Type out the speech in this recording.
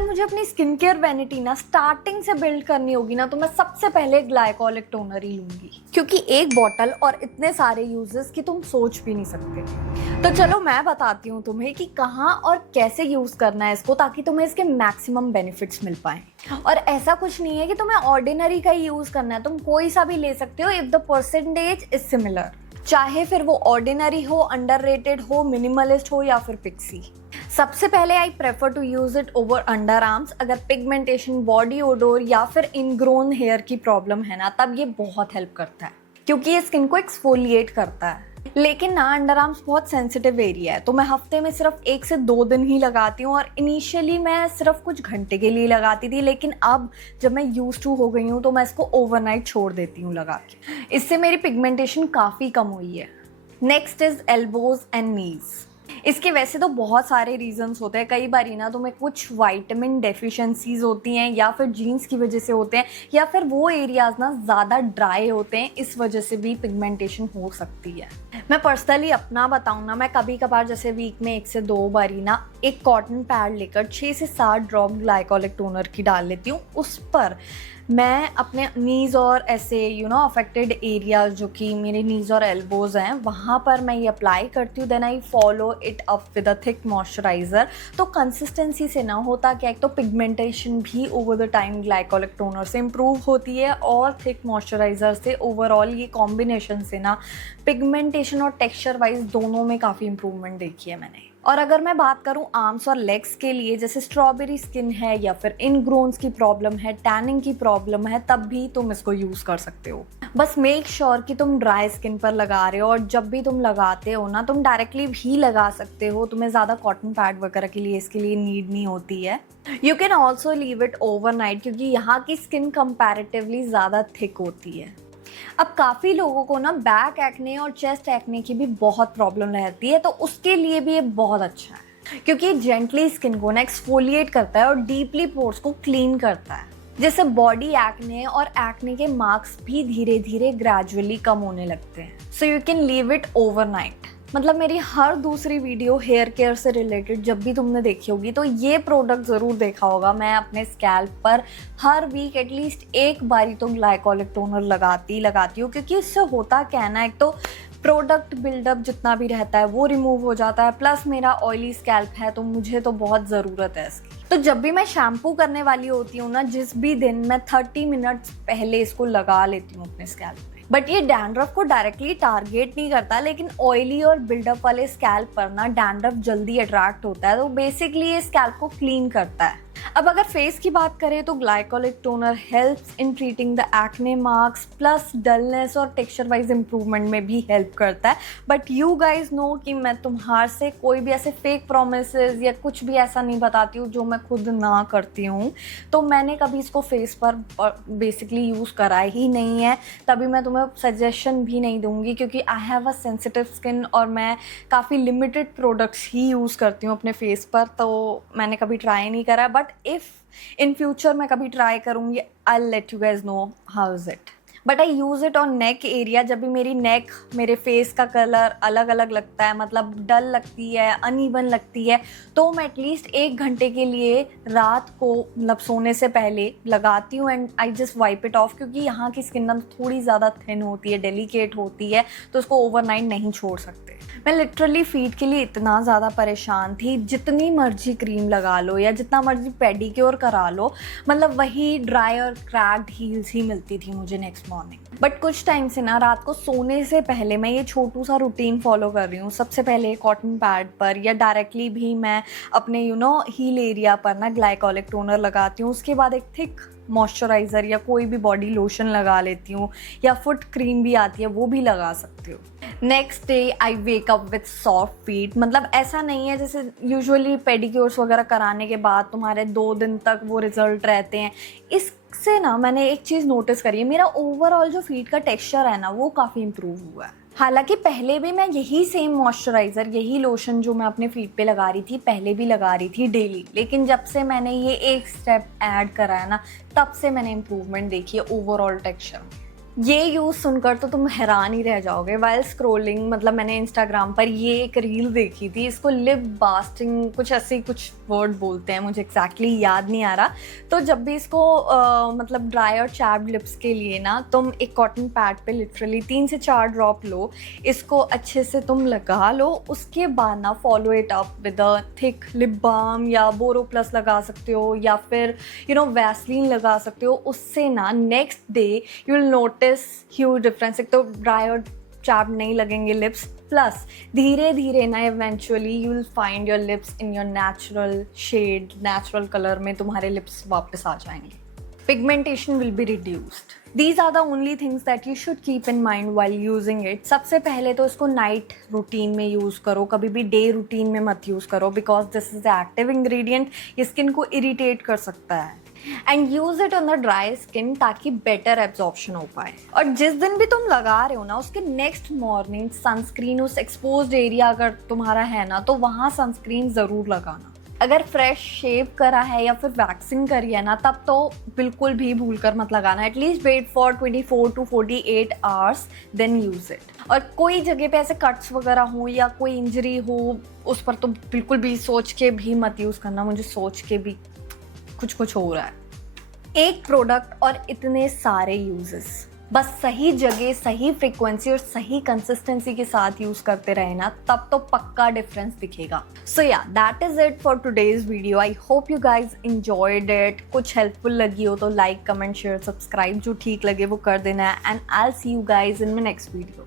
अगर मुझे अपनी स्किन केयर वैनिटी ना स्टार्टिंग से बिल्ड करनी होगी ना, तो मैं सबसे पहले ग्लाइकोलिक टोनर ही लूंगी, क्योंकि एक बॉटल और इतने सारे यूजेस कि तुम सोच भी नहीं सकते। तो चलो मैं बताती हूँ तुम्हें कि कहाँ और कैसे यूज करना है इसको, ताकि तुम्हें इसके मैक्सिमम बेनिफिट्स मिल पाए। और ऐसा कुछ नहीं है कि तुम्हें ऑर्डिनरी का ही यूज करना है, तुम कोई सा भी ले सकते हो if the percentage is similar, चाहे फिर वो ऑर्डिनरी हो, अंडररेटेड हो, मिनिमलिस्ट हो या फिर पिक्सी। सबसे पहले I prefer to use it over underarms. अगर पिगमेंटेशन, बॉडी ओडोर या फिर इनग्रोन हेयर की प्रॉब्लम है ना, तब ये बहुत हेल्प करता है, क्योंकि ये स्किन को एक्सफोलिएट करता है। लेकिन ना अंडर आर्म्स बहुत सेंसिटिव एरिया है, तो मैं हफ्ते में सिर्फ 1 से 2 दिन ही लगाती हूँ। और इनिशियली मैं सिर्फ कुछ घंटे के लिए लगाती थी, लेकिन अब जब मैं यूज टू हो गई हूँ तो मैं इसको ओवरनाइट छोड़ देती हूँ लगा के। इससे मेरी पिगमेंटेशन काफ़ी कम हुई है। नेक्स्ट इज एल्बोज एंड नीज। इसके वैसे तो बहुत सारे रीजंस होते हैं। कई बार ना तुम्हें कुछ वाइटामिन डेफिशिएंसीज होती हैं, या फिर जीन्स की वजह से होते हैं, या फिर वो एरियाज ना ज़्यादा ड्राई होते हैं, इस वजह से भी पिगमेंटेशन हो सकती है। मैं पर्सनली अपना बताऊँ ना, मैं कभी कभार जैसे वीक में 1 से 2 बार ही ना एक कॉटन पैड लेकर 6 से 7 ड्रॉप ग्लाइकोलिक टोनर की डाल लेती हूँ। उस पर मैं अपने नीज़ और ऐसे अफेक्टेड एरियाज जो कि मेरे नीज़ और एल्बोज हैं, वहाँ पर मैं ये अप्लाई करती हूँ। Then I follow it up with a thick moisturiser. तो कंसिस्टेंसी से ना होता क्या, एक तो पिगमेंटेशन भी over the time glycolic toner से इम्प्रूव होती है, और थिक मॉइस्चराइज़र से ओवरऑल ये कॉम्बिनेशन से ना पिगमेंटेशन और टेक्सचर वाइज दोनों में काफ़ी इंप्रूवमेंट देखी है मैंने। और अगर मैं बात करूं आर्म्स और लेग्स के लिए, जैसे स्ट्रॉबेरी स्किन है या फिर इनग्रोन्स की प्रॉब्लम है, टैनिंग की प्रॉब्लम है, तब भी तुम इसको यूज कर सकते हो। बस मेक श्योर कि तुम ड्राई स्किन पर लगा रहे हो, और जब भी तुम लगाते हो ना, तुम डायरेक्टली भी लगा सकते हो। तुम्हें ज़्यादा कॉटन पैड वगैरह के लिए इसके लिए नीड नहीं होती है। You can also leave it overnight, क्योंकि यहाँ की स्किन कंपैरेटिवली ज़्यादा थिक होती है। अब काफ़ी लोगों को ना बैक एक्ने और चेस्ट एक्ने की भी बहुत प्रॉब्लम रहती है, तो उसके लिए भी ये बहुत अच्छा है, क्योंकि जेंटली स्किन को ना एक्सफोलिएट करता है और डीपली पोर्स को क्लीन करता है, जिससे बॉडी एक्ने और एक्ने के मार्क्स भी धीरे धीरे ग्रेजुअली कम होने लगते हैं। So you can leave it overnight. मतलब मेरी हर दूसरी वीडियो हेयर केयर से रिलेटेड जब भी तुमने देखी होगी, तो ये प्रोडक्ट ज़रूर देखा होगा। मैं अपने स्कैल्प पर हर वीक एटलीस्ट एक बारी तो ग्लाइकोलिक टोनर लगाती हूँ, क्योंकि इससे होता क्या है ना, एक तो प्रोडक्ट बिल्डअप जितना भी रहता है वो रिमूव हो जाता है, प्लस मेरा ऑयली स्कैल्प है तो मुझे तो बहुत ज़रूरत है इसकी। तो जब भी मैं शैम्पू करने वाली होती हूँ ना, जिस भी दिन, मैं 30 मिनट्स पहले इसको लगा लेती हूँ अपने स्कैल्प पे। बट ये डैंड्रफ को डायरेक्टली टारगेट नहीं करता, लेकिन ऑयली और बिल्डअप वाले स्कैल्प पर ना डैंड्रफ जल्दी अट्रैक्ट होता है, तो बेसिकली ये स्कैल्प को क्लीन करता है। अब अगर फेस की बात करें तो glycolic toner helps in treating the acne marks, plus dullness और टेक्सचर वाइज इंप्रूवमेंट में भी हेल्प करता है। बट यू गाइज नो कि मैं तुम्हारे से कोई भी ऐसे फेक प्रोमिसेस या कुछ भी ऐसा नहीं बताती हूँ जो मैं खुद ना करती हूँ। तो मैंने कभी इसको फेस पर बेसिकली यूज़ करा ही नहीं है, तभी मैं तुम्हें सजेशन भी नहीं दूंगी, क्योंकि I have a sensitive skin और मैं काफ़ी लिमिटेड प्रोडक्ट्स ही यूज़ करती हूँ अपने फेस पर, तो मैंने कभी ट्राई नहीं करा। बट इफ़ इन फ्यूचर मैं कभी ट्राई करूँगी, I let you guys know how is it. But I use it on neck area. जब भी मेरी नेक, मेरे फेस का कलर अलग अलग लगता है, मतलब डल लगती है, अनइवन लगती है, तो मैं एटलीस्ट 1 घंटे के लिए रात को, मतलब सोने से पहले लगाती हूँ, and I just wipe it of, क्योंकि यहाँ की स्किन ना थोड़ी ज़्यादा थिन होती है, डेलिकेट होती है, तो उसको ओवरनाइट नहीं छोड़ सकते। मैं लिटरली फीट के लिए इतना ज़्यादा परेशान थी, जितनी मर्जी क्रीम लगा लो या जितना मर्जी पेडिक्योर करा लो, मतलब वही ड्राई और क्रैक्ड हील्स ही मिलती थी मुझे नेक्स्ट मॉर्निंग। बट कुछ टाइम से ना रात को सोने से पहले मैं ये छोटू सा रूटीन फॉलो कर रही हूँ। सबसे पहले कॉटन पैड पर या डायरेक्टली भी मैं अपने हील एरिया पर ना ग्लाइकोलिक टोनर लगाती हूँ। उसके बाद एक थिक मॉइस्चराइज़र या कोई भी बॉडी लोशन लगा लेती हूँ, या फुट क्रीम भी आती है वो भी लगा सकती हूँ। Next day I wake up with soft feet. मतलब ऐसा नहीं है जैसे यूजुअली पेडिक्योर्स वगैरह कराने के बाद तुम्हारे 2 दिन तक वो रिजल्ट रहते हैं। इससे ना मैंने एक चीज़ नोटिस करी है, मेरा ओवरऑल जो फीट का टेक्सचर है ना, वो काफ़ी इंप्रूव हुआ है। हालांकि पहले भी मैं यही सेम मॉइस्चराइज़र, यही लोशन जो मैं अपने फीट पे लगा रही थी, पहले भी लगा रही थी डेली, लेकिन जब से मैंने ये एक स्टेप ऐड करा है ना, तब से मैंने इम्प्रूवमेंट देखी है ओवरऑल टेक्सचर में। ये यूज़ सुनकर तो तुम हैरान ही रह जाओगे। वाइल स्क्रॉलिंग, मतलब मैंने इंस्टाग्राम पर ये एक रील देखी थी, इसको लिप बास्टिंग कुछ ऐसे कुछ वर्ड बोलते हैं, मुझे एग्जैक्टली याद नहीं आ रहा। तो जब भी इसको मतलब ड्राई और चैप्ड लिप्स के लिए ना तुम एक कॉटन पैड पे लिटरली 3 से 4 ड्रॉप लो, इसको अच्छे से तुम लगा लो, उसके बाद ना follow it up with a thick lip balm या बोरो प्लस लगा सकते हो, या फिर वैसलीन लगा सकते हो। उससे ना next day you will notice huge difference. एक तो ड्राई और चैप्ड नहीं लगेंगे लिप्स, प्लस धीरे धीरे ना eventually you will find your lips in your natural shade, natural colour में तुम्हारे लिप्स वापस आ जाएंगे। Pigmentation will be reduced. These are the only things that you should keep in mind while using it. सबसे पहले तो इसको night routine में use करो, कभी भी डे रूटीन में मत यूज़ करो, because this is the active ingredient, ये स्किन को इरिटेट कर सकता है। And use it on the dry skin ताकि बेटर एब्जॉर्प्शन हो पाए। और जिस दिन भी तुम लगा रहे हो ना, उसके नेक्स्ट मॉर्निंग सनस्क्रीन, उस एक्सपोज्ड एरिया अगर तुम्हारा है ना, तो वहाँ सनस्क्रीन ज़रूर लगाना। अगर फ्रेश शेव करा है या फिर वैक्सिंग करी है ना, तब तो बिल्कुल भी भूल कर मत लगाना। At least wait for 24 to 48 hours then use it. और कोई जगह पे ऐसे कट्स वगैरह हो या कोई इंजरी हो, उस पर तो बिल्कुल भी सोच के भी मत यूज़ करना। मुझे सोच के भी कुछ हो रहा है। एक प्रोडक्ट और इतने सारे यूजेस, बस सही जगह, सही फ्रीक्वेंसी और सही कंसिस्टेंसी के साथ यूज करते रहे ना, तब तो पक्का डिफरेंस दिखेगा। सो या that is it for today's video. I hope you guys enjoyed it. कुछ हेल्पफुल लगी हो तो लाइक, कमेंट, शेयर, सब्सक्राइब जो ठीक लगे वो कर देना है। And I will see you guys in my next video.